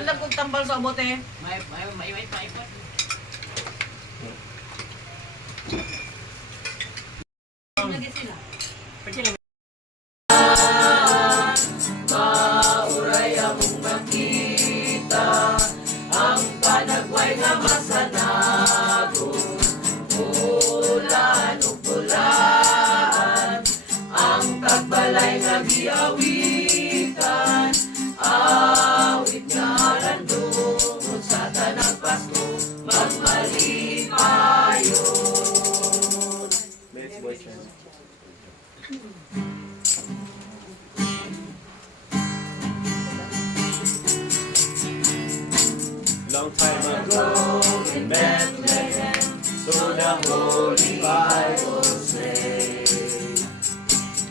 Tanda kong tambal sa bote. May paipot. Lagi sila. Mauray among makita ang panagway nga masanagon. Ulan ug bulan ang tagbalay nga giawitan. Awit nga landungon sa tanang Pasko magmalipayon. Let's voice chant. Long time ago in Bethlehem, so the Holy Bible says,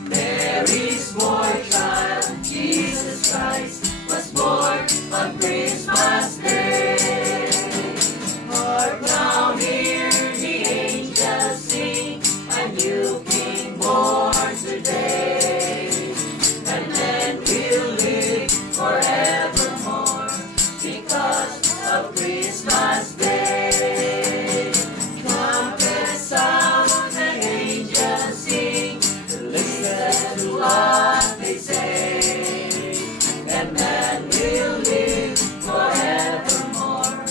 Mary's boy child, Jesus Christ, was born on Christmas Day. Hark now, hear the angels sing, a new King born today, and then we'll live forevermore because of Christmas Day. Trumpet sound, the angels sing, listen to what they say, and then we'll live forevermore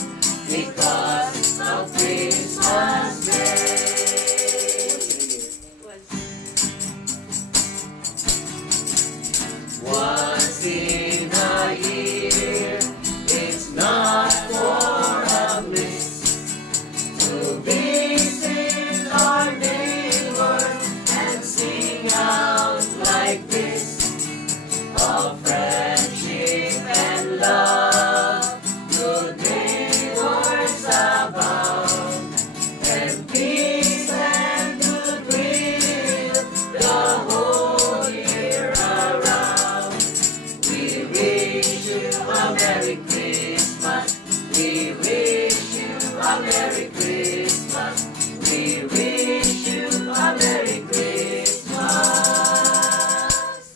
because of Christmas Day. Once in a year, it's not for a bliss to visit our neighbors and sing out like this of friendship and love. Good neighbors abound, and peace and goodwill the whole year around. We wish you a Merry Christmas. We wish you a Merry Christmas. We wish you a Merry Christmas.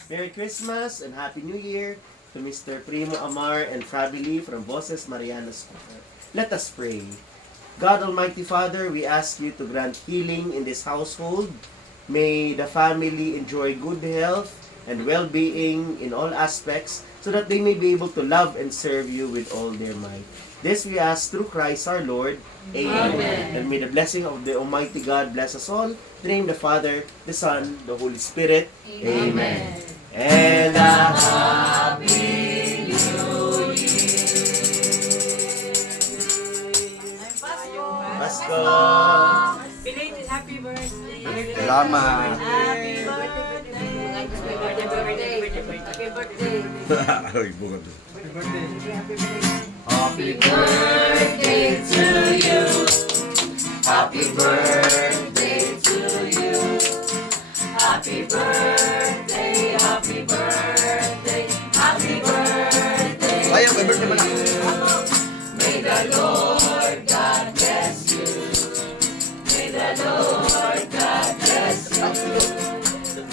Merry Christmas and Happy New Year to Mr. Primo Amar and family from Voces Marianas Choir. Let us pray. God Almighty Father, we ask you to grant healing in this household. May the family enjoy good health and well-being in all aspects so that they may be able to love and serve you with all their might. This we ask through Christ our Lord. Amen. And may the blessing of the Almighty God bless us all. In the name of the Father, the Son, the Holy Spirit. Amen. And a Happy New Year. Pasko. Belated happy birthday. Salamat. Happy birthday. Happy birthday. Ay, bukan tuh. Happy birthday to you. Happy birthday to you. Happy birthday, happy birthday, happy birthday. Ayo, may birthday mo na. May the Lord God bless you. May the Lord God bless you.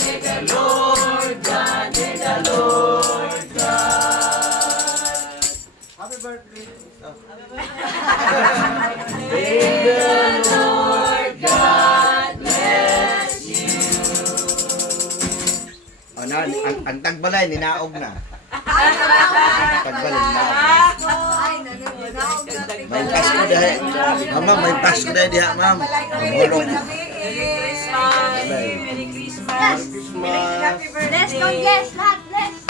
May the Lord God, may the Lord God. Happy birthday. May the Lord God bless you. Oh, na, ang tagbalay, ninaog na. Tagbalay, ninaog. May Pasko dahil. Mama, may Pasko dahil diha, ma'am. Mahulog. Merry Christmas. Merry Christmas. Happy Bless kong yes, lahat bless.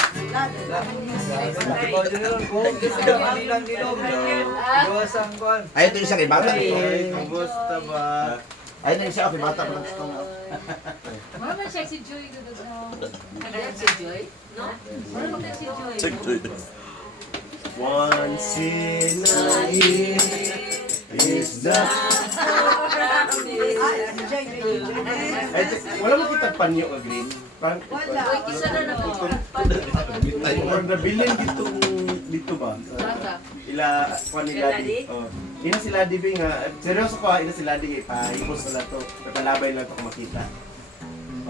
Ay, ito yung isa kay bata. Kumusta ba? Ay, ito yung isa kay bata. Mama siya si Joy. Ano si Joy? No? Ano si Joy? Once in a year is the... Ay, wala mo kitang panyo ka, Green? Wala. Uy, kisa na na po. Or nabilin dito ba? Ila, kung nila di. Ina sila di ba nga, seryoso ko ina sila di, paipos na to, napalabay lang ito kung makita.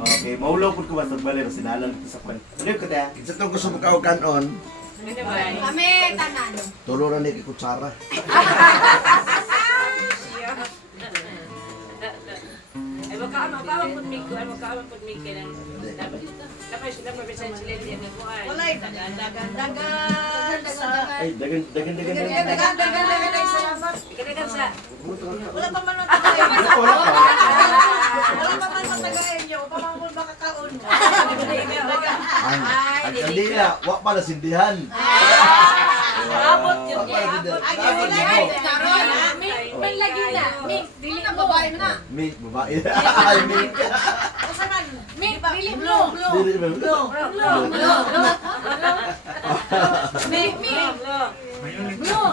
Okay, maulaw po ko ba ito, bali, sinalang ito sa kwan. Ano yung kata? Isa itong gusto mo kaw kanon, Ano ba? Kami tanan. Tuluran ni kutsara. Ay, magkaamang pud mig ko, magkaamang pud mig ka lang. Dapat sila mabisan sila diyan ng kuan. Walay dagan. Ay, dagan. Dagan. Salamat. Ikadagan sa Wala pa man matagayin. Wala pa. Wala pa man matagayin niyo. Pamangkol baka kaon. Ang kandila, wa pala sindihan. abot yun. Wa pala sindihan. Ay, Abot wala. mo. May lagi na. Ming, dili ka babae mo na. Mink, babae. Ay, mink. Asa man? Ming, dili mo. Dili ba? Ming. Blue.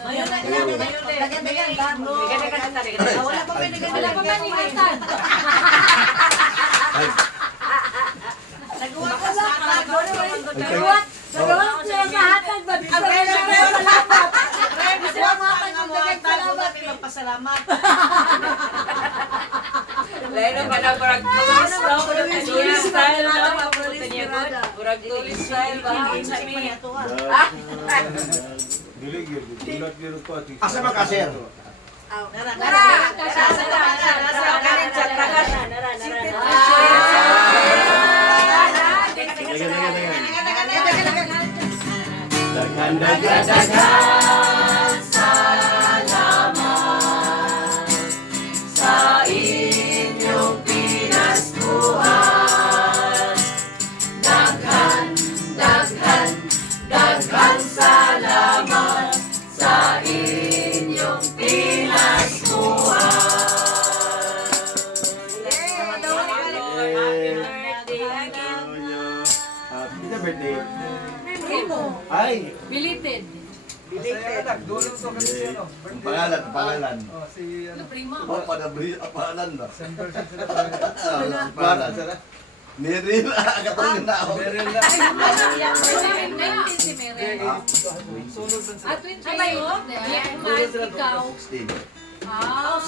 Ayun na yan. Dagan. Ikadagan sa Wala pa may dagan. Wala pa man ni Kaitan. Nagawa ka sa akin. Nagawat. Nagawat siya sa hatag. Salamat. Lain pa na burag tourist style na papunta niya ko. Burag tourist style ba sa mi. Asa man kasir? Dagan. Sa inyong pinaskuhan, daghan salamat sa inyong pinaskuhan. Happy na birthday. Primo. Ay, Belated. Ang pangalan. Ano, primo? Wa pa na ang pangalan ba? Si pangalan. Neril, katulad na ako. Ay, 19 si Mary. Ah, 28. Mas ikaw. Steve.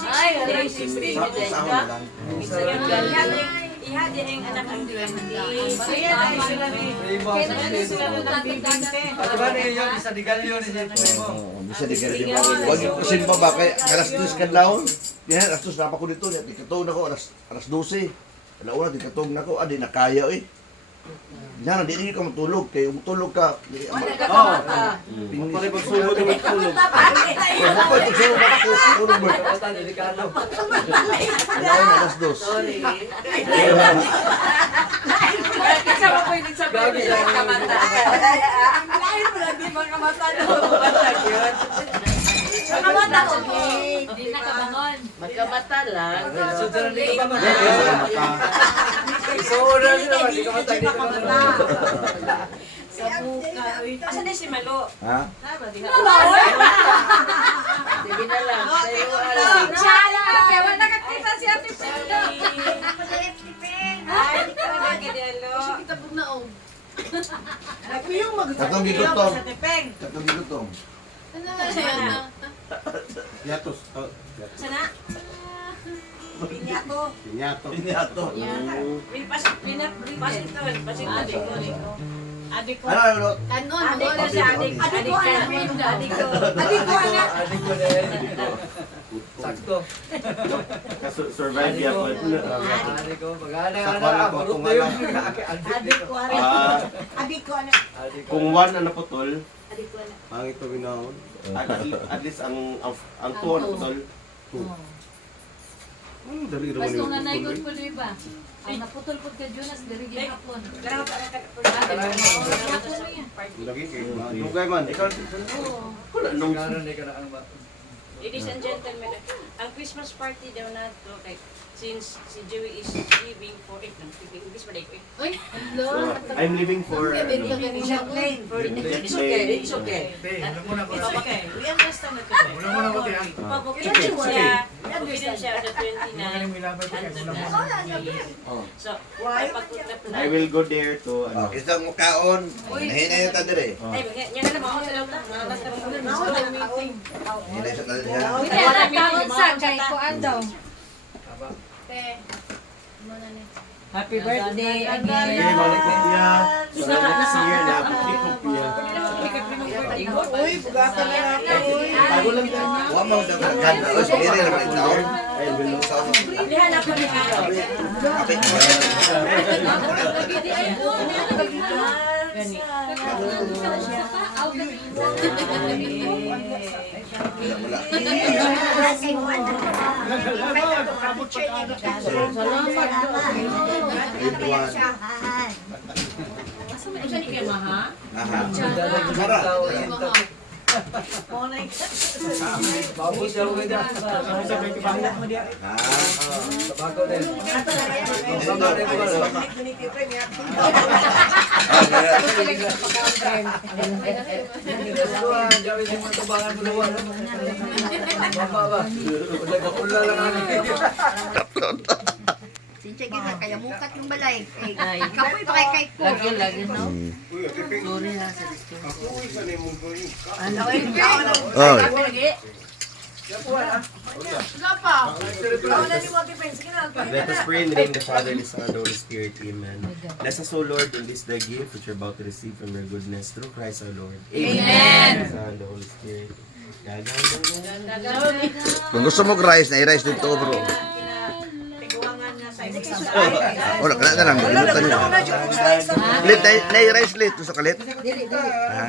Ay, alay, 16 Sa na lang. Ihadi ang anak ang 20. Kaya na sila Bisa Bisa di mo. Wag yung kusin pa ba kay alas 2 kan laon. Diyan alas 2 na pa ko dito, dikatog na ko alas 12. Alauna dikatog na ko, adi nakaya eh. Diyan di ka matulog kay matulog ka. pare pagsugod ng tulog. Ano pa ito sa'yo ba? Tulog mo. Alauna alas 2. Sorry. Kasama ko yung nagsabi ko sa kamata. Lain mo lang di mga mata no. Batag yun. Kamata ko. Hindi nakabangon. Magkamata lang. Sa buka. Asan na si Malo? Ha? Sige na lang. Sa'yo Chala! Kaya wala nakakita si Ate Pendo. Ay, di ka na kadialo. Kitabog na og. Katong gigutong. Sa tepeng. Katong gigutong. Ano na siya? Yatos. Sana? Pinyato. Iniato. Adik ko. Ano? Kanon. Adik ko siya, adik. Adik ko. Adik ko. Adik ko anak. Sakto. Survive ya po. Adik ko, mag-anak Sakto ako. kung Puro ano. yung Adik ko anak. Ah, Adik ko anak. kung one ano putol, Adik ko na. pangit to binahon. At least ang tuwa na putol. Dali Basta kung nanay ko po ba? Ang naputol po ka Jonas, diri gihapon. Gihapon mo yan. Lagi kay Dugay man. Ikaw wala nung Ladies and gentlemen, ang Christmas party daw na to, kay since si Joey is leaving for it, English pa ko eh. Uy, hello. I'm living for It's Plain. It's okay, it's okay. Alam mo na ko. It's okay. We understand that. Alam mo na ko tiyan. Pag-opinion siya, pag-opinion siya sa 29 Magaling mo ilapay ko. until Alam mo the na. Oh. So, ay pagkutlap na. I will go there to Oh, ano. isang mukaon. Hina yung tadiri. Ay, yan na lang, sa loob na. Meeting. Hina yung tadiri. Hindi, nagkaon sa kay kuan daw. Aba. Te. Mo na ni. Happy birthday Okay, again. balik na niya. So, next year na, happy kopya. Uy, bugatan na ako. Bago lang yan. Wa mo daw ganda. O sige rin naman ito. Ay, bilong sa ako. Lihan ako ni Kapit mo. Gani. Ridwan. Saan ni kay Maha? Aha. Mara. Baboy siya ko dyan. Ah. Tabako din. Sama rin ko ba? Diyan yung mga tabangan mo naman. Baba ba? Ula lang ano. Sinche kita kaya mukat yung balay. Kapoy pa kay ko. Lagi, no? Oh. Wala pa. Wala ni Mati Pence. Let us pray in the name of the Father, the Son, and the Holy Spirit. Amen. Bless us, O Lord, in this the gift which you're about to receive from your goodness through Christ our Lord. Amen. The Son, and the Holy Spirit. Kung gusto mo rice, na-rice dito bro. Wala ka na lang. Inutan niyo. Lit, na-rice lit. Gusto ka lit? Ha?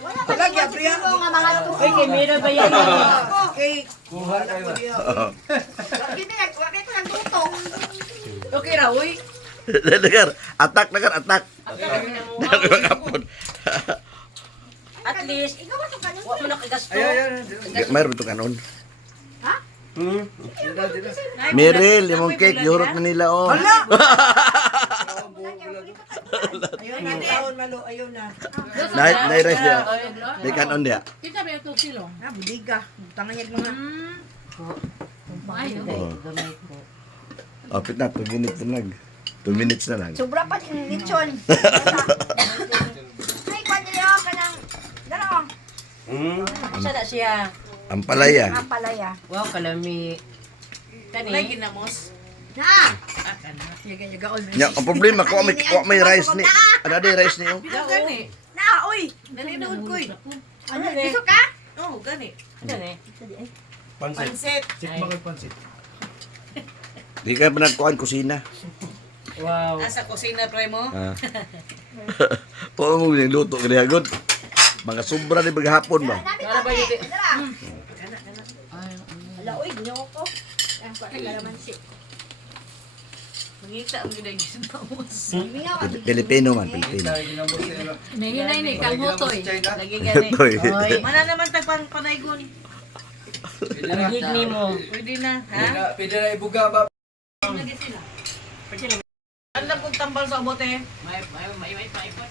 Wala, Gabriel. Nga mga tuko. Uy, kay Mira ba yan? Okay. Kuha tayo ba? Wakit ko ng tutong. Okay ra, uy. Dengar, atak, atak. Nakakapon. At least, Ikaw ba ito kanin? wa mo nakagasto. Ayan. Mayroon ito kanon. Hmm? Meryl, yung cake, yurot na nila oh. Ayun na, taon malo, ayun na. Na-rice dia. Di kanon dia. Kita ba yung tuksilong? Ah, budiga. Tangan niya mga. Ayaw. Oh, pit na, 2 minutes na lang. 2 minutes na lang. Sobra pa yung lechon. Ay, kwadyo ka ng... Daro, Hmm? Isa na siya. Ang palaya. ang palaya. Wow, kalami. Kani. ginamos. Na! Yaga-yaga all. Nya, ang problema ko may rice ni. Ano di rice niyo? Gani. Na, uy! Nalinood ko eh. Ano, gusto ka? Oh, gani. Kani. Pansit. Pansit. Sik mo kay pansit. Di ka pa nagkuhan kusina. Wow. Asa kusina, pre mo? Ah. Po mo yung luto kaya good. Mga sobra ni maghapon ba? Dami pa, eh. Dara. Ala, uy, ginoo ko. Ang kalamansi. Mangita ang ginay ginamos. Mingaw ka, Pilipino man, Pilipino. Tayo ginamos nila. Nahinay ni Kamutoy. Lagi gani. Toy. Oy, Mana naman tagpang panaygon. hig ni mo. Pwede na, ha? Pwede na ibuga ba? Ang kong tambal sa abote. May paipot.